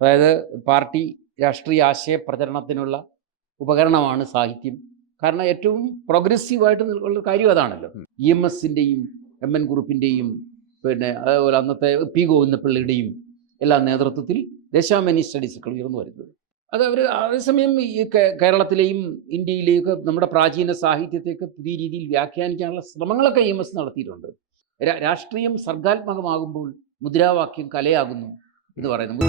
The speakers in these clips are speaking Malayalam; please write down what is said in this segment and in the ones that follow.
അതായത് പാർട്ടി രാഷ്ട്രീയ ആശയ പ്രചരണത്തിനുള്ള ഉപകരണമാണ് സാഹിത്യം. കാരണം ഏറ്റവും പ്രോഗ്രസീവായിട്ട് ഉള്ള കാര്യം അതാണല്ലോ. EMSൻ്റെയും MN കുറുപ്പിൻ്റെയും പിന്നെ അതുപോലെ അന്നത്തെ P ഗോവിന്ദപിള്ളയുടെയും എല്ലാം നേതൃത്വത്തിൽ ദേശാഭിമാനി സ്റ്റഡി സർക്കിൾ ഉയർന്നു വരുന്നത്. അത് അവർ അതേസമയം ഈ കേരളത്തിലെയും ഇന്ത്യയിലെയും ഒക്കെ നമ്മുടെ പ്രാചീന സാഹിത്യത്തെയൊക്കെ പുതിയ രീതിയിൽ വ്യാഖ്യാനിക്കാനുള്ള ശ്രമങ്ങളൊക്കെ EMS നടത്തിയിട്ടുണ്ട്. രാഷ്ട്രീയം സർഗാത്മകമാകുമ്പോൾ മുദ്രാവാക്യം കലയാകുന്നു എന്ന് പറയുന്നത്.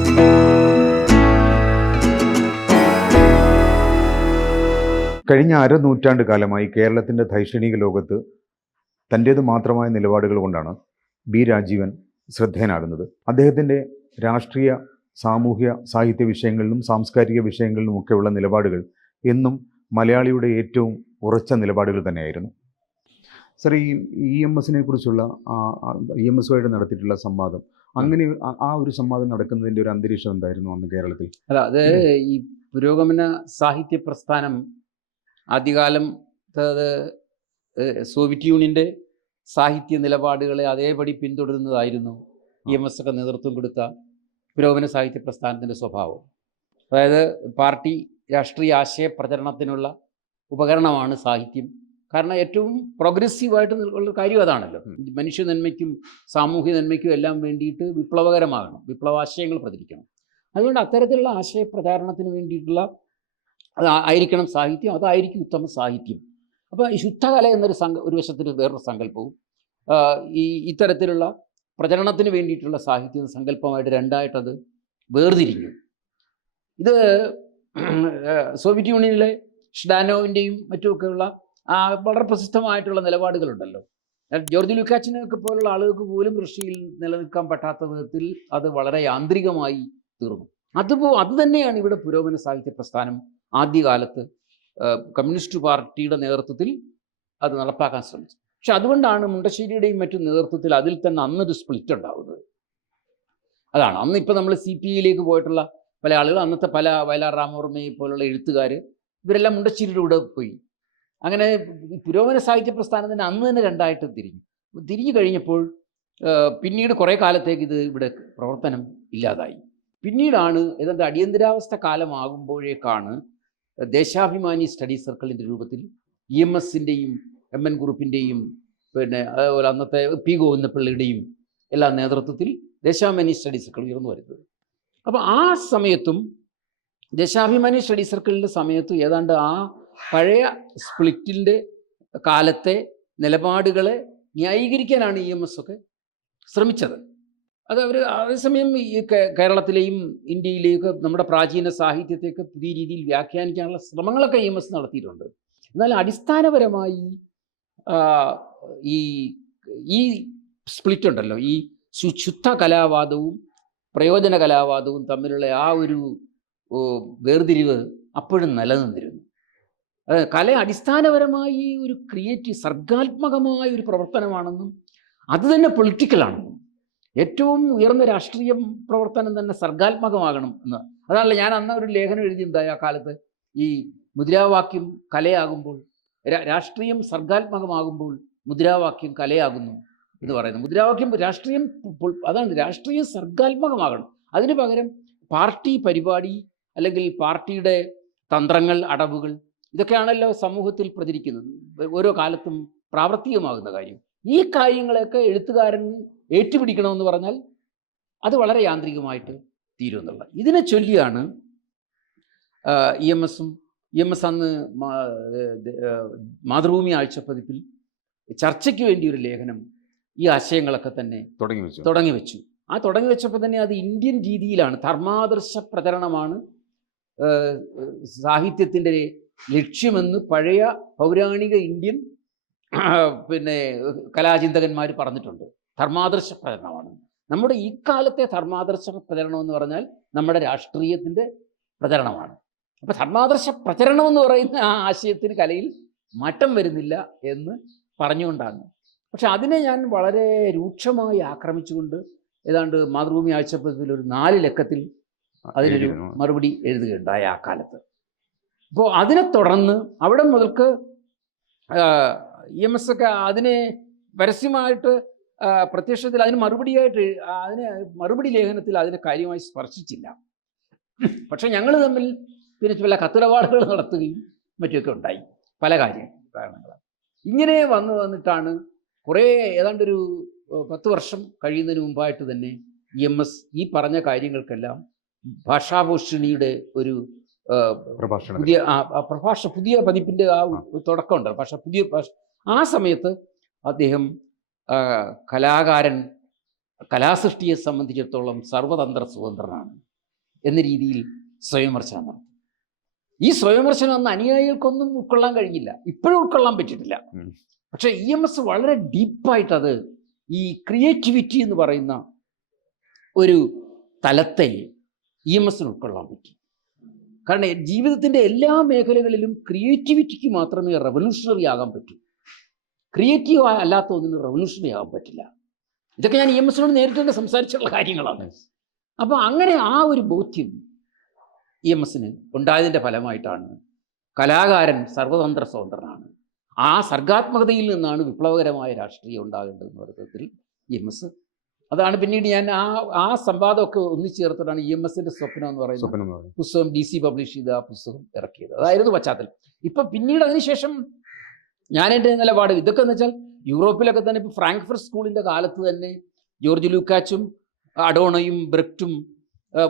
കഴിഞ്ഞ അരനൂറ്റാണ്ട് കാലമായി കേരളത്തിൻ്റെ ധൈഷണിക ലോകത്ത് തൻ്റേത് മാത്രമായ നിലപാടുകൾ കൊണ്ടാണ് B രാജീവൻ ശ്രദ്ധേയനാകുന്നത്. അദ്ദേഹത്തിൻ്റെ രാഷ്ട്രീയ, സാമൂഹ്യ, സാഹിത്യ വിഷയങ്ങളിലും സാംസ്കാരിക വിഷയങ്ങളിലുമൊക്കെയുള്ള നിലപാടുകൾ എന്നും മലയാളിയുടെ ഏറ്റവും ഉറച്ച നിലപാടുകൾ തന്നെയായിരുന്നു. സർ, ഈ EMSനെ കുറിച്ചുള്ള EMSുമായിട്ട് നടത്തിയിട്ടുള്ള സംവാദം, അങ്ങനെ ആ ഒരു സംവാദം നടക്കുന്നതിൻ്റെ ഒരു അന്തരീക്ഷം എന്തായിരുന്നു അന്ന് കേരളത്തിൽ? അല്ല, അത് ഈ പുരോഗമന സാഹിത്യ പ്രസ്ഥാനം ആദ്യകാലം സോവിയറ്റ് യൂണിയൻ്റെ സാഹിത്യ നിലപാടുകളെ അതേപടി പിന്തുടരുന്നതായിരുന്നു EMS ഒക്കെ നേതൃത്വം കൊടുത്ത പുരോഗമന സാഹിത്യ പ്രസ്ഥാനത്തിൻ്റെ സ്വഭാവം. അതായത് പാർട്ടി രാഷ്ട്രീയ ആശയ പ്രചരണത്തിനുള്ള ഉപകരണമാണ് സാഹിത്യം. കാരണം ഏറ്റവും പ്രോഗ്രസീവായിട്ട് ഉള്ള കാര്യം അതാണല്ലോ. മനുഷ്യ നന്മയ്ക്കും സാമൂഹ്യ നന്മയ്ക്കും എല്ലാം വേണ്ടിയിട്ട് വിപ്ലവകരമാകണം, വിപ്ലവാശയങ്ങൾ പ്രചരിക്കണം. അതുകൊണ്ട് അത്തരത്തിലുള്ള ആശയ പ്രചാരണത്തിന് വേണ്ടിയിട്ടുള്ള ആയിരിക്കണം സാഹിത്യം, അതായിരിക്കും ഉത്തമ സാഹിത്യം. അപ്പോൾ ഈ ശുദ്ധകല എന്നൊരു ഒരു വശത്തിന് വേറൊരു സങ്കല്പവും ഇത്തരത്തിലുള്ള പ്രചരണത്തിന് വേണ്ടിയിട്ടുള്ള സാഹിത്യ സങ്കല്പമായിട്ട് രണ്ടായിട്ടത് വേർതിരിഞ്ഞു. ഇത് സോവിയറ്റ് യൂണിയനിലെ ഷ്ഡാനോവിൻ്റെയും മറ്റുമൊക്കെയുള്ള വളരെ പ്രസിദ്ധമായിട്ടുള്ള നിലപാടുകളുണ്ടല്ലോ. ജോർജ് ലൂക്കാച്ചിനൊക്കെ പോലുള്ള ആളുകൾക്ക് പോലും റഷ്യയിൽ നിലനിൽക്കാൻ പറ്റാത്ത വിധത്തിൽ അത് വളരെ യാന്ത്രികമായി തീർന്നു. അത് തന്നെയാണ് ഇവിടെ പുരോഗമന സാഹിത്യ പ്രസ്ഥാനം ആദ്യകാലത്ത് കമ്മ്യൂണിസ്റ്റ് പാർട്ടിയുടെ നേതൃത്വത്തിൽ അത് നടപ്പാക്കാൻ ശ്രമിച്ചു. പക്ഷെ അതുകൊണ്ടാണ് മുണ്ടശ്ശേരിയുടെയും മറ്റും നേതൃത്വത്തിൽ അതിൽ തന്നെ അന്നൊരു സ്പ്ലിറ്റ് ഉണ്ടാകുന്നത്. അതാണ് അന്ന് ഇപ്പോൾ നമ്മൾ CPIയിലേക്ക് പോയിട്ടുള്ള പല ആളുകൾ, അന്നത്തെ പല വയലാർ രാമവർമ്മയെ പോലുള്ള എഴുത്തുകാർ, ഇവരെല്ലാം മുണ്ടശ്ശേരിയുടെ കൂടെ പോയി. അങ്ങനെ പുരോഗമന സാഹിത്യ പ്രസ്ഥാനത്തിന് അന്ന് തന്നെ രണ്ടായിട്ട് തിരിഞ്ഞു കഴിഞ്ഞപ്പോൾ പിന്നീട് കുറേ കാലത്തേക്ക് ഇത് ഇവിടെ പ്രവർത്തനം ഇല്ലാതായി. പിന്നീടാണ് ഏതാണ്ട് അടിയന്തരാവസ്ഥ കാലമാകുമ്പോഴേക്കാണ് ദേശാഭിമാനി സ്റ്റഡി സർക്കിളിൻ്റെ രൂപത്തിൽ EMSൻ്റെയും MN കുറുപ്പിൻ്റെയും പിന്നെ അതുപോലെ അന്നത്തെ P ഗോവിന്ദപിള്ളയുടെയും എല്ലാം നേതൃത്വത്തിൽ ദേശാഭിമാനി സ്റ്റഡി സർക്കിൾ ഉയർന്നു വരുന്നത്. അപ്പോൾ ആ സമയത്തും ദേശാഭിമാനി സ്റ്റഡി സർക്കിളിൻ്റെ സമയത്തും ഏതാണ്ട് ആ പഴയ സ്പ്ലിറ്റിൻ്റെ കാലത്തെ നിലപാടുകളെ ന്യായീകരിക്കാനാണ് EMS ഒക്കെ ശ്രമിച്ചത്. അത് അവർ അതേസമയം ഈ കേരളത്തിലെയും ഇന്ത്യയിലെയും ഒക്കെ നമ്മുടെ പ്രാചീന സാഹിത്യത്തെയൊക്കെ പുതിയ രീതിയിൽ വ്യാഖ്യാനിക്കാനുള്ള ശ്രമങ്ങളൊക്കെ EMS നടത്തിയിട്ടുണ്ട്. എന്നാൽ അടിസ്ഥാനപരമായി ഈ സ്പ്ലിറ്റ് ഉണ്ടല്ലോ, ഈ ശുദ്ധ കലാവാദവും പ്രയോജന കലാവാദവും തമ്മിലുള്ള ആ ഒരു വേർതിരിവ് അപ്പോഴും നിലനിന്നിരുന്നു. കല അടിസ്ഥാനപരമായി ഒരു സർഗാത്മകമായ ഒരു പ്രവർത്തനമാണെന്നും അത് തന്നെ പൊളിറ്റിക്കലാണെന്നും ഏറ്റവും ഉയർന്ന രാഷ്ട്രീയ പ്രവർത്തനം തന്നെ സർഗാത്മകമാകണം എന്ന്. അതാണല്ലോ ഞാൻ അന്ന് ഒരു ലേഖനം എഴുതിയിട്ടുണ്ടായി ആ കാലത്ത്. ഈ മുദ്രാവാക്യം കലയാകുമ്പോൾ, രാഷ്ട്രീയം സർഗാത്മകമാകുമ്പോൾ മുദ്രാവാക്യം കലയാകുന്നു എന്ന് പറയുന്നത്. രാഷ്ട്രീയം അതാണ്, രാഷ്ട്രീയം സർഗാത്മകമാകണം. അതിന് പകരം പാർട്ടി പരിപാടി അല്ലെങ്കിൽ പാർട്ടിയുടെ തന്ത്രങ്ങൾ, അടവുകൾ, ഇതൊക്കെയാണല്ലോ സമൂഹത്തിൽ പ്രചരിക്കുന്നത്, ഓരോ കാലത്തും പ്രാവർത്തികമാകുന്ന കാര്യം. ഈ കാര്യങ്ങളെയൊക്കെ എഴുത്തുകാരൻ ഏറ്റുപിടിക്കണമെന്ന് പറഞ്ഞാൽ അത് വളരെ യാന്ത്രികമായിട്ട് തീരുമെന്നുള്ള ഇതിനെ ചൊല്ലിയാണ് EMS അന്ന് മാതൃഭൂമി ആഴ്ചപ്പതിപ്പിൽ ചർച്ചയ്ക്ക് വേണ്ടി ഒരു ലേഖനം ഈ ആശയങ്ങളൊക്കെ തന്നെ തുടങ്ങി വെച്ചു. ആ തുടങ്ങി വെച്ചപ്പോൾ തന്നെ അത് ഇന്ത്യൻ രീതിയിലാണ്, ധർമാദർശ പ്രചരണമാണ് സാഹിത്യത്തിൻ്റെ ലക്ഷ്യമെന്ന് പഴയ പൗരാണിക ഇന്ത്യൻ പിന്നെ കലാചിന്തകന്മാർ പറഞ്ഞിട്ടുണ്ട്. ധർമാദർശ പ്രചരണമാണ് നമ്മുടെ ഈ കാലത്തെ ധർമാദർശ പ്രചരണം എന്ന് പറഞ്ഞാൽ നമ്മുടെ രാഷ്ട്രീയത്തിൻ്റെ പ്രചരണമാണ്. അപ്പോൾ ധർമാദർശ പ്രചരണം എന്ന് പറയുന്ന ആ ആശയത്തിന് കലയിൽ മാറ്റം വരുന്നില്ല എന്ന് പറഞ്ഞുകൊണ്ടാണ്. പക്ഷെ അതിനെ ഞാൻ വളരെ രൂക്ഷമായി ആക്രമിച്ചുകൊണ്ട് ഏതാണ്ട് മാതൃഭൂമി ആഴ്ചപ്പതിപ്പിൽ ഒരു 4 ലക്കത്തിൽ അതിനൊരു മറുപടി എഴുതുകയുണ്ടായ ആ കാലത്ത്. അപ്പോൾ അതിനെ തുടർന്ന് അവിടെ മുതൽക്ക് EMS ഒക്കെ അതിനെ പരസ്യമായിട്ട് പ്രത്യക്ഷത്തിൽ അതിന് മറുപടി ലേഖനത്തിൽ അതിനെ കാര്യമായി സ്പർശിച്ചില്ല. പക്ഷെ ഞങ്ങൾ തമ്മിൽ പിന്നെ ചില കത്തിടപാടുകൾ നടത്തുകയും മറ്റുമൊക്കെ ഉണ്ടായി, പല കാരണങ്ങളാണ്. ഇങ്ങനെ വന്നിട്ടാണ് കുറേ ഏതാണ്ടൊരു 10 വർഷം കഴിയുന്നതിന് മുമ്പായിട്ട് തന്നെ EMS ഈ പറഞ്ഞ കാര്യങ്ങൾക്കെല്ലാം ഭാഷാഭൂഷണിയുടെ ഒരു പുതിയ പതിപ്പിൻ്റെ ആ തുടക്കമുണ്ട്. ആ സമയത്ത് അദ്ദേഹം കലാസൃഷ്ടിയെ സംബന്ധിച്ചിടത്തോളം സർവതന്ത്ര സ്വതന്ത്രനാണ് എന്ന രീതിയിൽ സ്വയംവിമർശനം നടത്തി. ഈ സ്വയംവിമർശനം അന്ന് അനുയായികൾക്കൊന്നും ഉൾക്കൊള്ളാൻ കഴിഞ്ഞില്ല, ഇപ്പോഴും ഉൾക്കൊള്ളാൻ പറ്റിയിട്ടില്ല. പക്ഷേ EMS വളരെ ഡീപ്പായിട്ട് അത് ഈ ക്രിയേറ്റിവിറ്റി എന്ന് പറയുന്ന ഒരു തലത്തെ EMSന് ഉൾക്കൊള്ളാൻ പറ്റി. കാരണം ജീവിതത്തിൻ്റെ എല്ലാ മേഖലകളിലും ക്രിയേറ്റിവിറ്റിക്ക് മാത്രമേ റെവല്യൂഷണറി ആകാൻ പറ്റൂ. ക്രിയേറ്റീവ് അല്ലാത്ത ഒന്നിന് റെവല്യൂഷണറി ആകാൻ പറ്റില്ല. ഇതൊക്കെ ഞാൻ EMSനോട് നേരിട്ട് തന്നെ സംസാരിച്ചുള്ള കാര്യങ്ങളാണ്. അപ്പോൾ അങ്ങനെ ആ ഒരു ബോധ്യം EMSന് ഉണ്ടായതിൻ്റെ ഫലമായിട്ടാണ് കലാകാരൻ സർവതന്ത്ര സ്വതന്ത്രനാണ്, ആ സർഗാത്മകതയിൽ നിന്നാണ് വിപ്ലവകരമായ രാഷ്ട്രീയം ഉണ്ടാകേണ്ടതെന്ന് അർത്ഥത്തിൽ EMS. അതാണ് പിന്നീട് ഞാൻ ആ സംവാദമൊക്കെ ഒന്നിച്ചേർത്തിട്ടാണ് EMSൻ്റെ സ്വപ്നം എന്ന് പറയുന്ന പുസ്തകം DC പബ്ലിഷ് ചെയ്ത ആ പുസ്തകം ഇറക്കിയത്. അതായിരുന്നു പശ്ചാത്തലം. ഇപ്പം പിന്നീട് അതിനുശേഷം ഞാൻ എൻ്റെ നിലപാട് ഇതൊക്കെ എന്ന് വെച്ചാൽ യൂറോപ്പിലൊക്കെ തന്നെ ഇപ്പോൾ ഫ്രാങ്ക്ഫർട്ട് സ്കൂളിൻ്റെ കാലത്ത് തന്നെ ജോർജ് ലൂക്കാച്ചും അഡോണയും ബ്രെക്റ്റും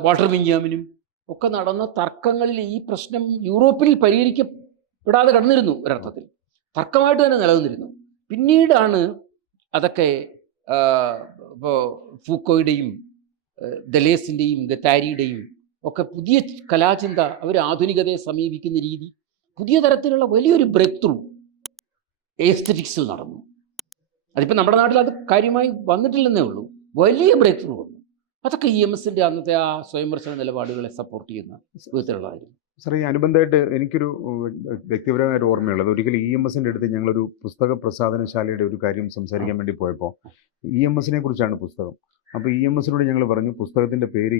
വാൾട്ടർ ബെഞ്ചാമിനും ഒക്കെ നടന്ന തർക്കങ്ങളിൽ ഈ പ്രശ്നം യൂറോപ്പിൽ പരിഹരിക്കപ്പെടാതെ കടന്നിരുന്നു. ഒരർത്ഥത്തിൽ തർക്കമായിട്ട് തന്നെ നിലനിന്നിരുന്നു. പിന്നീടാണ് അതൊക്കെ ഇപ്പോൾ ഫൂക്കോയുടെയും ദലേസിൻ്റെയും ഗത്താരിയുടെയും ഒക്കെ പുതിയ കലാചിന്ത, അവർ ആധുനികതയെ സമീപിക്കുന്ന രീതി, പുതിയ തരത്തിലുള്ള വലിയൊരു ബ്രേക്ക് ത്രൂ എസ്തെറ്റിക്സിൽ നടന്നു. അതിപ്പോൾ നമ്മുടെ നാട്ടിൽ അത് കാര്യമായി വന്നിട്ടില്ലെന്നേ ഉള്ളൂ. വലിയ ബ്രേക്ക് ത്രൂ വന്നു. അതൊക്കെ EMSൻ്റെ അന്നത്തെ ആ സ്വയംവിമർശന നിലപാടുകളെ സപ്പോർട്ട് ചെയ്യുന്ന വിധത്തിലുള്ളതായിരുന്നു. സാർ, ഈ അനുബന്ധമായിട്ട് എനിക്കൊരു വ്യക്തിപരമായിട്ട് ഓർമ്മയുള്ളത്, ഒരിക്കലും EMSൻ്റെ അടുത്ത് ഞങ്ങളൊരു പുസ്തക പ്രസാധനശാലയുടെ ഒരു കാര്യം സംസാരിക്കാൻ വേണ്ടി പോയപ്പോൾ EMSനെ കുറിച്ചാണ് പുസ്തകം. അപ്പോൾ EMSനോട് ഞങ്ങൾ പറഞ്ഞു പുസ്തകത്തിൻ്റെ പേര്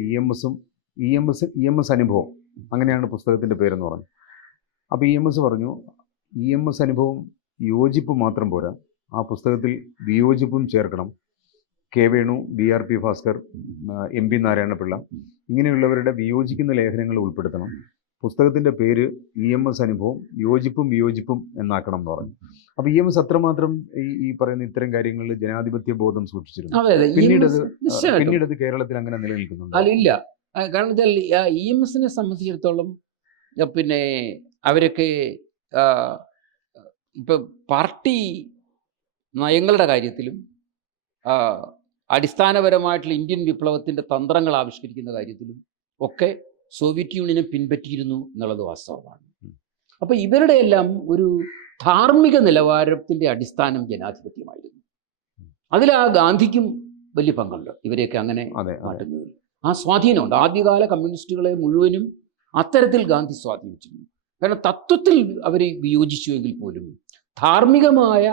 EMS അനുഭവം, അങ്ങനെയാണ് പുസ്തകത്തിൻ്റെ പേരെന്ന് പറഞ്ഞു. അപ്പോൾ EMS പറഞ്ഞു EMS അനുഭവം യോജിപ്പ് മാത്രം പോരാ, ആ പുസ്തകത്തിൽ വിയോജിപ്പും ചേർക്കണം. K. Venu, BRP Bhaskar, MP Narayana Pillai ഇങ്ങനെയുള്ളവരുടെ വിയോജിക്കുന്ന ലേഖനങ്ങൾ ഉൾപ്പെടുത്തണം. പുസ്തകത്തിൻ്റെ പേര് EMS അനുഭവം യോജിപ്പും വിയോജിപ്പും എന്നാക്കണം എന്ന് പറഞ്ഞു. അപ്പോൾ EMS അത്രമാത്രം ഈ പറയുന്ന ഇത്തരം കാര്യങ്ങളിൽ ജനാധിപത്യ ബോധം സൂക്ഷിച്ചിരുന്നു. പിന്നീട് അത് കേരളത്തിൽ അങ്ങനെ നിലനിൽക്കുന്നുണ്ട്? അതില്ല. കാരണം വെച്ചാൽ EMSനെ സംബന്ധിച്ചിടത്തോളം പിന്നെ അവരൊക്കെ ഇപ്പം പാർട്ടി നയങ്ങളുടെ കാര്യത്തിലും അടിസ്ഥാനപരമായിട്ടുള്ള ഇന്ത്യൻ വിപ്ലവത്തിൻ്റെ തന്ത്രങ്ങൾ ആവിഷ്കരിക്കുന്ന കാര്യത്തിലും ഒക്കെ സോവിയറ്റ് യൂണിയനെ പിൻപറ്റിയിരുന്നു എന്നുള്ളത് വാസ്തവമാണ്. അപ്പോൾ ഇവരുടെ എല്ലാം ഒരു ധാർമ്മിക നിലവാരത്തിൻ്റെ അടിസ്ഥാനം ജനാധിപത്യമായിരുന്നു. അതിൽ ആ ഗാന്ധിക്കും വലിയ പങ്കുണ്ട് ഇവരെയൊക്കെ അങ്ങനെ മാറ്റുന്നതിൽ. ആ സ്വാധീനമുണ്ട്. ആദ്യകാല കമ്മ്യൂണിസ്റ്റുകളെ മുഴുവനും അത്തരത്തിൽ ഗാന്ധി സ്വാധീനിച്ചിരുന്നു. കാരണം തത്വത്തിൽ അവർ വിയോജിച്ചുവെങ്കിൽ പോലും ധാർമ്മികമായ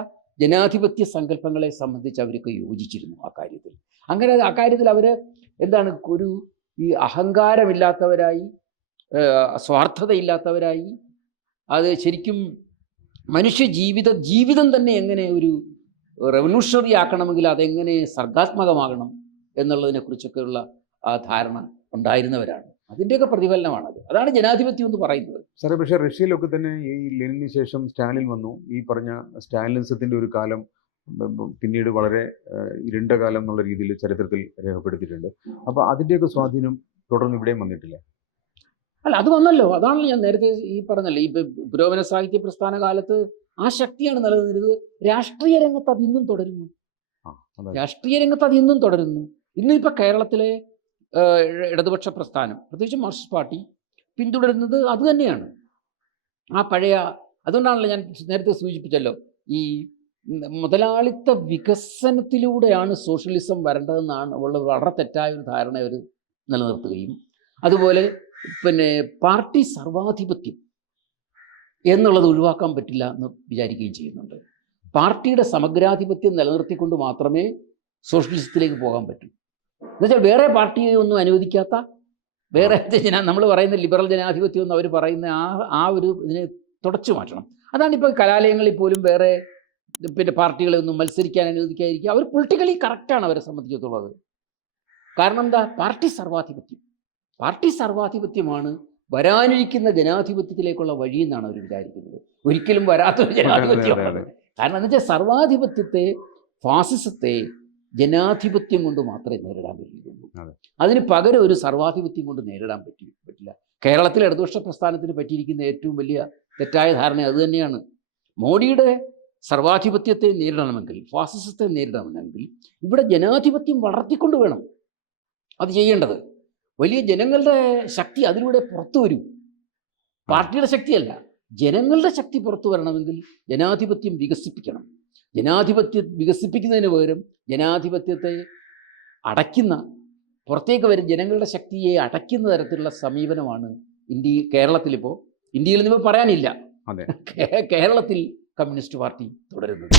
ജനാധിപത്യ സങ്കല്പങ്ങളെ സംബന്ധിച്ച് അവരൊക്കെ യോജിച്ചിരുന്നു ആ കാര്യത്തിൽ. അങ്ങനെ ആ കാര്യത്തിൽ അവർ എന്താണ് ഈ അഹങ്കാരമില്ലാത്തവരായി, സ്വാർത്ഥതയില്ലാത്തവരായി, അത് ശരിക്കും മനുഷ്യ ജീവിതം തന്നെ എങ്ങനെ ഒരു റെവല്യൂഷണറി ആക്കണമെങ്കിൽ അതെങ്ങനെ സർഗാത്മകമാകണം എന്നുള്ളതിനെക്കുറിച്ചൊക്കെയുള്ള ആ ധാരണ ഉണ്ടായിരുന്നവരാണ്. അതിൻ്റെയൊക്കെ പ്രതിഫലനമാണത്. അതാണ് ജനാധിപത്യം എന്ന് പറയുന്നത്. സാറേ, പക്ഷേ റഷ്യയിലൊക്കെ തന്നെ ഈ ലെനിന് ശേഷം സ്റ്റാലിൻ വന്നു. ഈ പറഞ്ഞ സ്റ്റാലിനിസത്തിൻ്റെ ഒരു കാലം പിന്നീട് വളരെ ഇരുണ്ട കാലം എന്നുള്ള രീതിയിൽ ചരിത്രത്തിൽ രേഖപ്പെടുത്തിയിട്ടുണ്ട്. അപ്പോൾ അതിൻ്റെയൊക്കെ സ്വാധീനം തുടർന്ന് ഇവിടെയും വന്നിട്ടില്ല? അല്ല, അത് വന്നല്ലോ. അതാണല്ലോ ഞാൻ നേരത്തെ ഈ പറഞ്ഞല്ലോ, ഈ പുരോഗമന സാഹിത്യ പ്രസ്ഥാന കാലത്ത് ആ ശക്തിയാണ് നിലനിന്നിരുന്നത്. രാഷ്ട്രീയ രംഗത്ത് അത് ഇന്നും തുടരുന്നു. ഇന്നും ഇപ്പോൾ കേരളത്തിലെ ഇടതുപക്ഷ പ്രസ്ഥാനം, പ്രത്യേകിച്ച് മാർക്സിസ്റ്റ് പാർട്ടി പിന്തുടരുന്നത് അതുതന്നെയാണ്. ആ പഴയ, അതുകൊണ്ടാണല്ലോ ഞാൻ നേരത്തെ സൂചിപ്പിച്ചല്ലോ, ഈ മുതലാളിത്ത വികസനത്തിലൂടെയാണ് സോഷ്യലിസം വരേണ്ടതെന്നാണ് ഉള്ള വളരെ തെറ്റായ ഒരു ധാരണ അവർ നിലനിർത്തുകയും, അതുപോലെ പിന്നെ പാർട്ടി സർവാധിപത്യം എന്നുള്ളത് ഒഴിവാക്കാൻ പറ്റില്ല എന്ന് വിചാരിക്കുകയും ചെയ്യുന്നുണ്ട്. പാർട്ടിയുടെ സമഗ്രാധിപത്യം നിലനിർത്തിക്കൊണ്ട് മാത്രമേ സോഷ്യലിസത്തിലേക്ക് പോകാൻ പറ്റൂ. എന്നുവെച്ചാൽ വേറെ പാർട്ടിയെ ഒന്നും അനുവദിക്കാത്ത, വേറെ നമ്മൾ പറയുന്ന ലിബറൽ ജനാധിപത്യം എന്ന് അവർ പറയുന്ന ആ ഒരു ഇതിനെ തുടച്ചു മാറ്റണം. അതാണ് ഇപ്പോൾ കലാലയങ്ങളിൽ പോലും വേറെ പിന്നെ പാർട്ടികളെ ഒന്നും മത്സരിക്കാൻ അനുവദിക്കാതിരിക്കുക. അവർ പൊളിറ്റിക്കലി കറക്റ്റാണ് അവരെ സംബന്ധിച്ചിടത്തോളം. കാരണം എന്താ? പാർട്ടി സർവാധിപത്യം. പാർട്ടി സർവാധിപത്യമാണ് വരാനിരിക്കുന്ന ജനാധിപത്യത്തിലേക്കുള്ള വഴി എന്നാണ് അവർ വിചാരിക്കുന്നത്. ഒരിക്കലും വരാത്തൊരു ജനാധിപത്യമാണ്. കാരണം എന്ന് വെച്ചാൽ സർവാധിപത്യത്തെ, ഫാസിസത്തെ ജനാധിപത്യം കൊണ്ട് മാത്രമേ നേരിടാൻ കഴിയുള്ളൂ. അതിന് പകരം ഒരു സർവാധിപത്യം കൊണ്ട് നേരിടാൻ പറ്റില്ല. കേരളത്തിലെ ഇടതുപക്ഷ പ്രസ്ഥാനത്തിന് പറ്റിയിരിക്കുന്ന ഏറ്റവും വലിയ തെറ്റായ ധാരണ അതുതന്നെയാണ്. മോഡിയുടെ സർവാധിപത്യത്തെ നേരിടണമെങ്കിൽ, ഫാസിസത്തെ നേരിടണമെങ്കിൽ ഇവിടെ ജനാധിപത്യം വളർത്തിക്കൊണ്ട് വേണം അത് ചെയ്യേണ്ടത്. വലിയ ജനങ്ങളുടെ ശക്തി അതിലൂടെ പുറത്തു വരും. പാർട്ടിയുടെ ശക്തിയല്ല, ജനങ്ങളുടെ ശക്തി പുറത്തു വരണമെങ്കിൽ ജനാധിപത്യം വികസിപ്പിക്കണം. ജനാധിപത്യം വികസിപ്പിക്കുന്നതിന് പകരം ജനാധിപത്യത്തെ അടയ്ക്കുന്ന, പുറത്തേക്ക് വരും ജനങ്ങളുടെ ശക്തിയെ അടയ്ക്കുന്ന തരത്തിലുള്ള സമീപനമാണ് കേരളത്തിലിപ്പോൾ, ഇന്ത്യയിൽ നിന്നിപ്പോൾ പറയാനില്ല, കേരളത്തിൽ കമ്മ്യൂണിസ്റ്റ് പാർട്ടി തുടരുന്നത്.